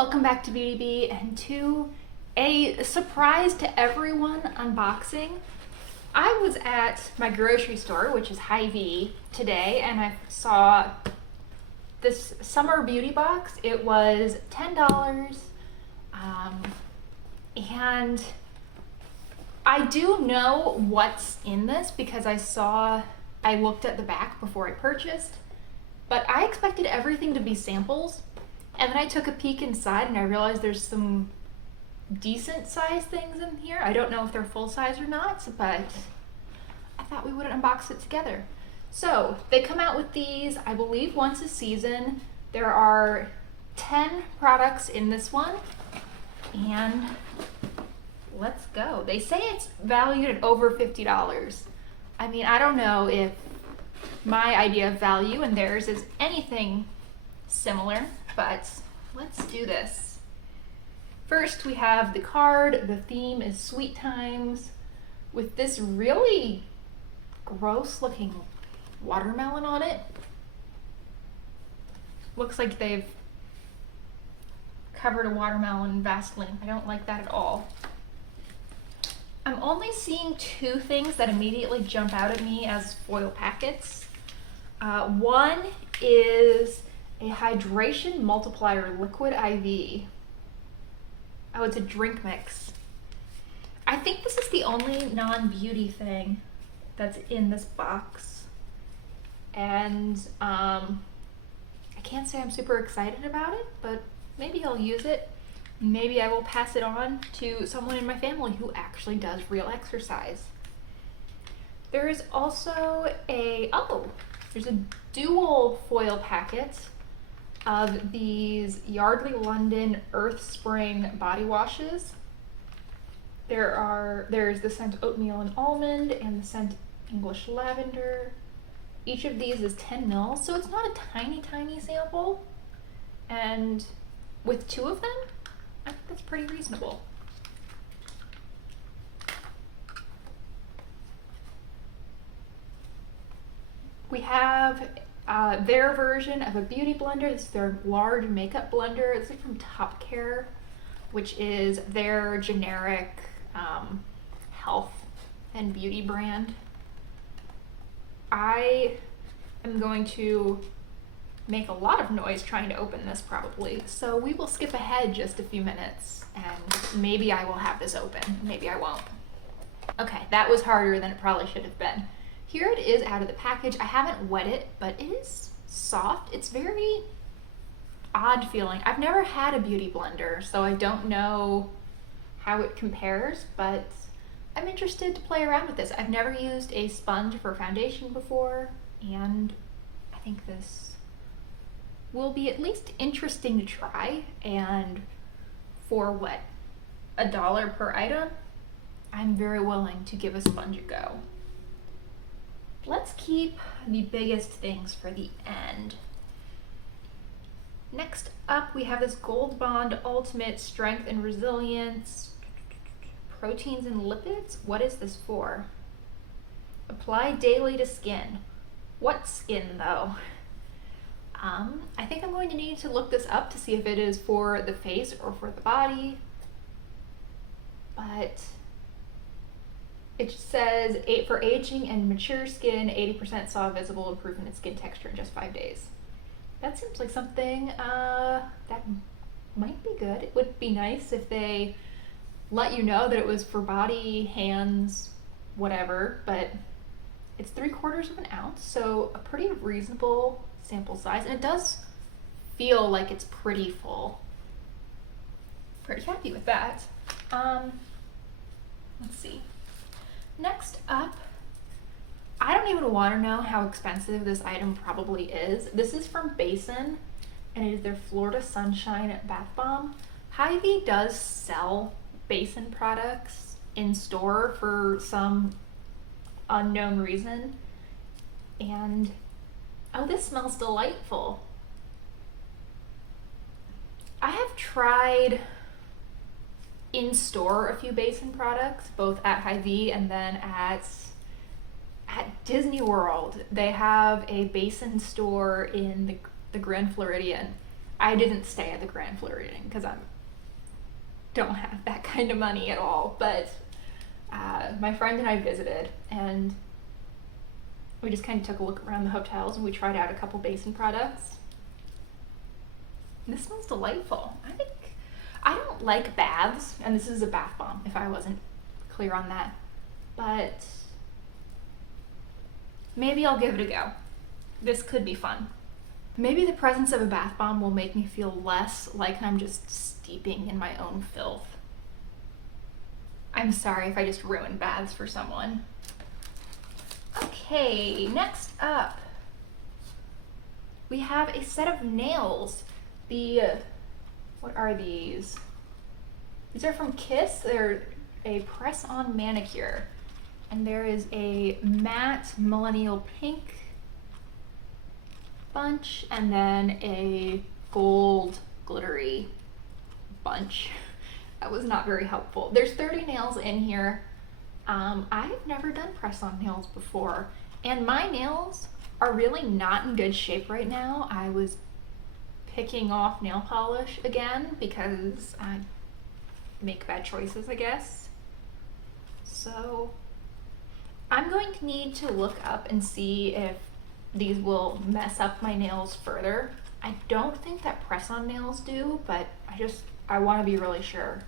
welcome back to Beauty Bee and to a surprise to everyone unboxing. I was at my grocery store, which is Hy-Vee, today, and I saw this summer beauty box. It was $10, and I do know what's in this because I looked at the back before I purchased, but I expected everything to be samples. And then I took a peek inside and I realized there's some decent size things in here. I don't know if they're full size or not, but I thought we would unbox it together. So they come out with these, I believe, once a season. There are 10 products in this one, and let's go. They say it's valued at over $50. I mean, I don't know if my idea of value and theirs is anything similar, but let's do this. First, we have the card. The theme is Sweet Times with this really gross looking watermelon on it. Looks like they've covered a watermelon in Vaseline. I don't like that at all. I'm only seeing two things that immediately jump out at me as foil packets. One is a hydration multiplier liquid IV. Oh, it's a drink mix. I think this is the only non-beauty thing that's in this box. And I can't say I'm super excited about it, but maybe I'll use it. Maybe I will pass it on to someone in my family who actually does real exercise. There is also there's a dual foil packet of these Yardley London Earth Spring body washes. There's the scent oatmeal and almond and the scent English lavender. Each of these is 10 mils, so it's not a tiny sample. And with two of them, I think that's pretty reasonable. We have their version of a beauty blender. This is their large makeup blender. It's like from Top Care, which is their generic health and beauty brand. I am going to make a lot of noise trying to open this probably, so we will skip ahead just a few minutes and maybe I will have this open, maybe I won't. Okay, that was harder than it probably should have been. Here it is out of the package. I haven't wet it, but it is soft. It's very odd feeling. I've never had a beauty blender, so I don't know how it compares, but I'm interested to play around with this. I've never used a sponge for foundation before, and I think this will be at least interesting to try, and for what, $1 per item, I'm very willing to give a sponge a go. Let's keep the biggest things for the end. Next up, we have this Gold Bond Ultimate Strength and Resilience Proteins and Lipids. What is this for? Apply daily to skin. What skin though? I think I'm going to need to look this up to see if it is for the face or for the body, but it says for aging and mature skin, 80% saw a visible improvement in skin texture in just 5 days. That seems like something that might be good. It would be nice if they let you know that it was for body, hands, whatever, but it's 3/4 of an ounce, so a pretty reasonable sample size, and it does feel like it's pretty full. Pretty happy with that. Let's see. Next up, I don't even want to know how expensive this item probably is. This is from Basin, and it is their Florida Sunshine Bath Bomb. Hy-Vee does sell Basin products in store for some unknown reason, and oh, this smells delightful. I have tried in store a few Basin products, both at Hy-Vee and then at Disney World. They have a Basin store in the Grand Floridian. I didn't stay at the Grand Floridian because I don't have that kind of money at all, but my friend and I visited, and we just kind of took a look around the hotels, and we tried out a couple basin products. This smells delightful. I don't like baths, and this is a bath bomb if I wasn't clear on that, but maybe I'll give it a go. This could be fun. Maybe the presence of a bath bomb will make me feel less like I'm just steeping in my own filth. I'm sorry if I just ruined baths for someone. Okay, next up, we have a set of nails. What are these? These are from Kiss. They're a press-on manicure. And there is a matte millennial pink bunch and then a gold glittery bunch. That was not very helpful. There's 30 nails in here. I've never done press-on nails before, and my nails are really not in good shape right now. I was picking off nail polish again because I make bad choices, I guess. So I'm going to need to look up and see if these will mess up my nails further. I don't think that press-on nails do, but I want to be really sure.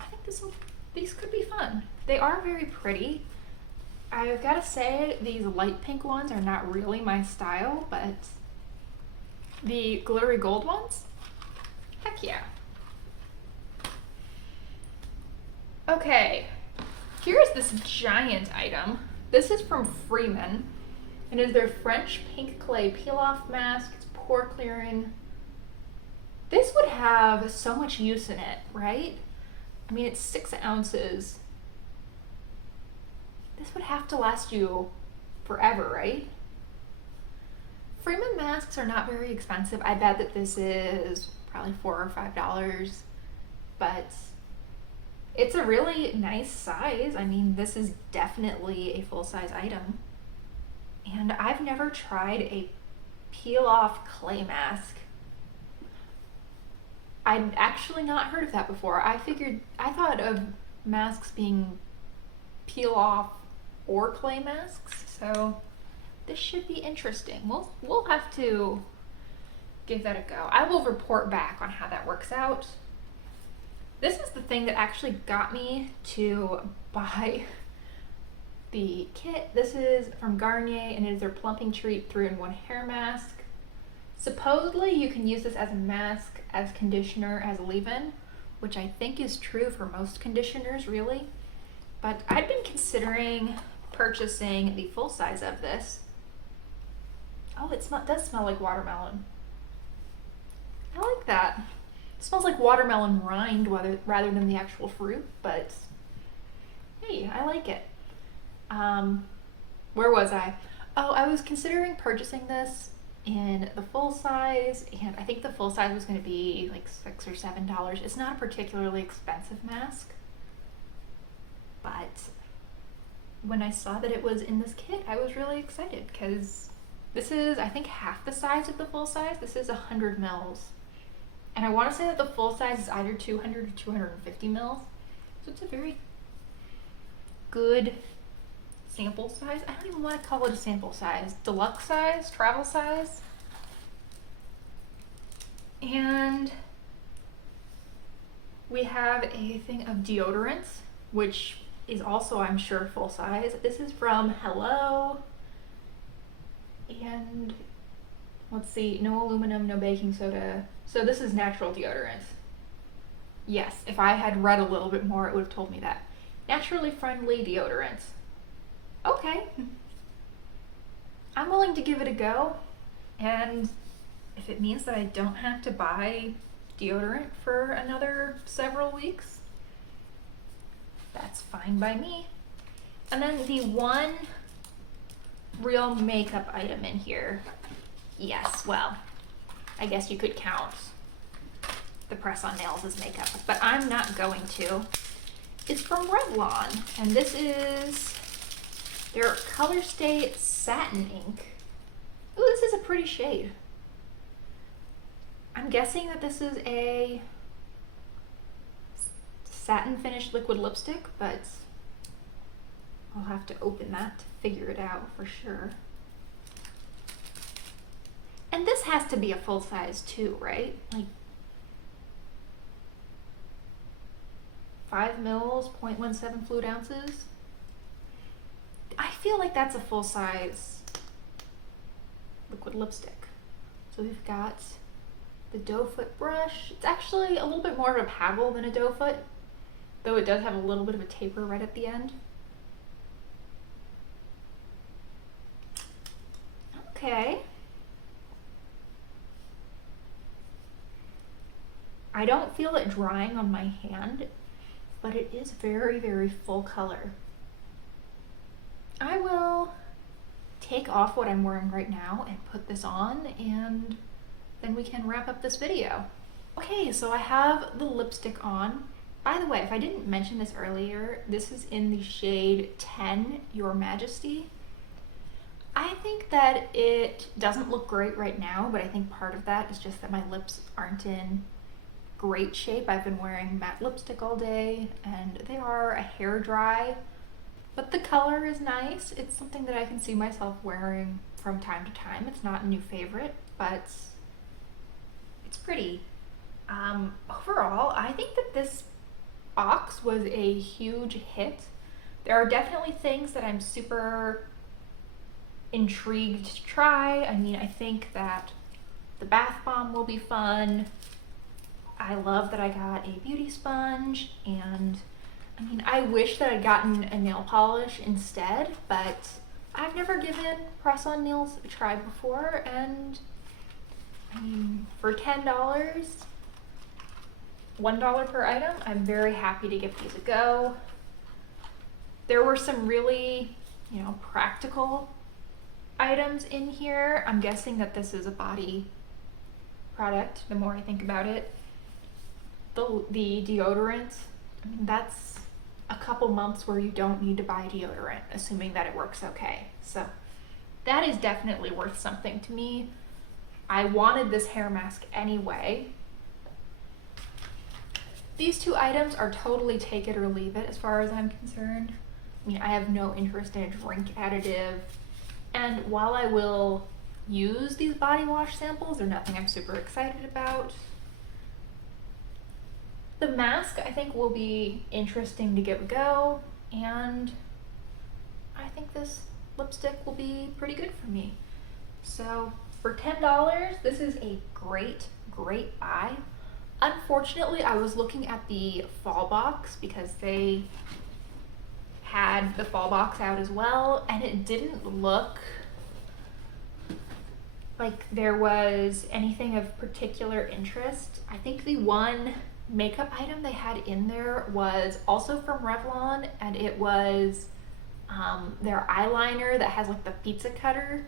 I think these could be fun. They are very pretty. I've got to say, these light pink ones are not really my style, but the glittery gold ones, heck yeah. Okay, here's this giant item. This is from Freeman, and is their French pink clay peel-off mask. It's pore clearing. This would have so much use in it, right? I mean, it's 6 ounces. This would have to last you forever, right? Freeman masks are not very expensive. I bet that this is probably $4 or $5, but it's a really nice size. I mean, this is definitely a full-size item. And I've never tried a peel-off clay mask. I'd actually not heard of that before. I thought of masks being peel-off or clay masks, so this should be interesting. We'll have to give that a go. I will report back on how that works out. This is the thing that actually got me to buy the kit. This is from Garnier, and it is their Plumping Treat 3-in-1 hair mask. Supposedly you can use this as a mask, as conditioner, as leave-in, which I think is true for most conditioners, really. But I've been considering purchasing the full size of this. Oh, it does smell like watermelon. I like that. It smells like watermelon rind rather than the actual fruit, but hey, I like it. Where was I? Oh, I was considering purchasing this in the full size, and I think the full size was going to be like $6 or $7. It's not a particularly expensive mask, but when I saw that it was in this kit, I was really excited because this is, I think, half the size of the full size. This is 100 mils, and I want to say that the full size is either 200 or 250 mils, so it's a very good sample size. I don't even want to call it a sample size. Deluxe size, travel size. And we have a thing of deodorant, which is also, I'm sure, full size. This is from Hello. And let's see, no aluminum, no baking soda. So this is natural deodorant. Yes, if I had read a little bit more, it would have told me that. Naturally friendly deodorant. Okay, I'm willing to give it a go, and if it means that I don't have to buy deodorant for another several weeks, that's fine by me. And then the one real makeup item in here, yes, well, I guess you could count the press-on nails as makeup, but I'm not going to. It's from Revlon, and this is their Color Stay Satin Ink. Ooh, this is a pretty shade. I'm guessing that this is a satin finished liquid lipstick, but I'll have to open that to figure it out for sure. And this has to be a full size too, right? Like 5 mils, 0.17 fluid ounces. I feel like that's a full size liquid lipstick. So we've got the doe foot brush. It's actually a little bit more of a paddle than a doe foot, though it does have a little bit of a taper right at the end. Okay. I don't feel it drying on my hand, but it is very, very full color. I will take off what I'm wearing right now and put this on, and then we can wrap up this video. Okay, so I have the lipstick on. By the way, if I didn't mention this earlier, this is in the shade 10, Your Majesty. I think that it doesn't look great right now, but I think part of that is just that my lips aren't in great shape. I've been wearing matte lipstick all day and they are a hair dry, but the color is nice. It's something that I can see myself wearing from time to time. It's not a new favorite, but it's pretty. Overall, I think that this box was a huge hit. There are definitely things that I'm super intrigued to try. I mean, I think that the bath bomb will be fun. I love that I got a beauty sponge, and I mean, I wish that I'd gotten a nail polish instead, but I've never given press-on nails a try before, and I mean, for $10, $1 per item, I'm very happy to give these a go. There were some really, practical items in here. I'm guessing that this is a body product, the more I think about it. The deodorant, I mean, that's a couple months where you don't need to buy deodorant, assuming that it works okay. So that is definitely worth something to me. I wanted this hair mask anyway. These two items are totally take it or leave it as far as I'm concerned. I mean, I have no interest in a drink additive. And while I will use these body wash samples, they're nothing I'm super excited about. The mask, I think, will be interesting to give a go, and I think this lipstick will be pretty good for me. So for $10, this is a great, great buy. Unfortunately, I was looking at the fall box because they had the fall box out as well, and it didn't look like there was anything of particular interest. I think the one makeup item they had in there was also from Revlon, and it was their eyeliner that has like the pizza cutter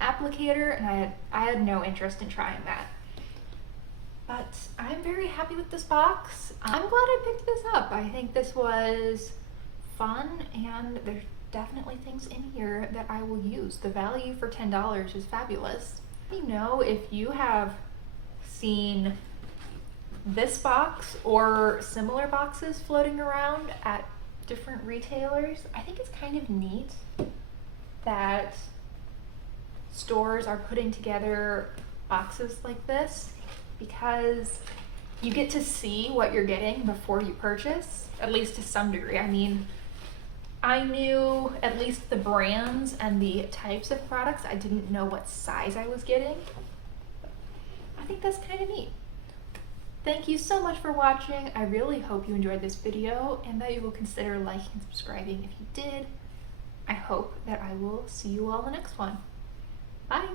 applicator, and I had no interest in trying that. But I'm very happy with this box. I'm glad I picked this up. I think this was fun, and there's definitely things in here that I will use. The value for $10 is fabulous. Let me know if you have seen this box or similar boxes floating around at different retailers. I think it's kind of neat that stores are putting together boxes like this, because you get to see what you're getting before you purchase, at least to some degree. I mean, I knew at least the brands and the types of products. I didn't know what size I was getting. I think that's kind of neat. Thank you so much for watching. I really hope you enjoyed this video and that you will consider liking and subscribing if you did. I hope that I will see you all in the next one. Bye!